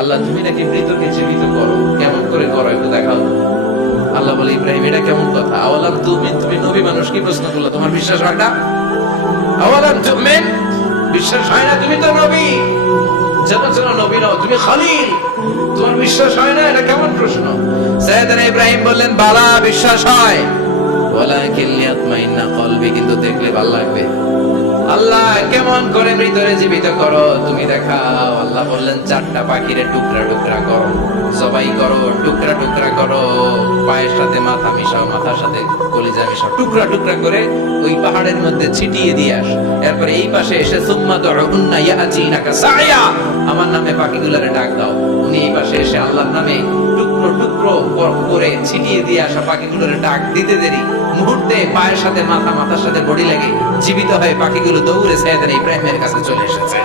আল্লাহ তুমি নাকি মৃতকে জীবিত করো, কেমন করে করো একটু দেখাও। আল্লাহ বলে ইব্রাহিম এটা কেমন কথা, আওয়ালাম তুমিন, তুমি নবী মানুষ কি প্রশ্ন করলো, তোমার বিশ্বাস হয় না? আওয়ালাম তুমিন, বিশ্বাস হয় না, তুমি তো নবী, জানো নবী নও, তুমি খলিল, তোমার বিশ্বাস হয় না, এটা কেমন প্রশ্ন? সাইয়েদনা ইব্রাহিম বললেন বালা, বিশ্বাস হয়, ওয়ালাকিন লিয়াতমাইন্না কলবি, কিন্তু দেখলে ভালো লাগবে। আল্লাহ কেমন করে মৃতরে জীবিত করো তুমি দেখাও। আল্লাহ বললেন চারটা পাখিরে টুকরা টুকরা করো, জবাই করো, টুকরা টুকরা করো, পায়ের সাথে মাথা মিশাও, মাথার সাথে কলিজা মিশাও, টুকরা টুকরা করে ওই পাহাড়ের মধ্যে ছিটিয়ে দিয়ে আস। এরপরে এই পাশে এসে সুম্মা দুউন্না ইয়াতিনাকা সাইয়া, আমার নামে পাখিগুলোরে ডাক দাও। উনি এই পাশে এসে আল্লাহর নামে টুকরো টুকরো করে ছিটিয়ে দিয়ে আসা পাখিগুলোরে ডাক দিতে দেরি মুহূর্তে পায়ের সাথে মাথা, মাথার সাথে বডি লাগে জীবিত হয়ে পাখিগুলো দৌড়ে সাইয়েদনা ইব্রাহিমের কাছে চলে এসেছে।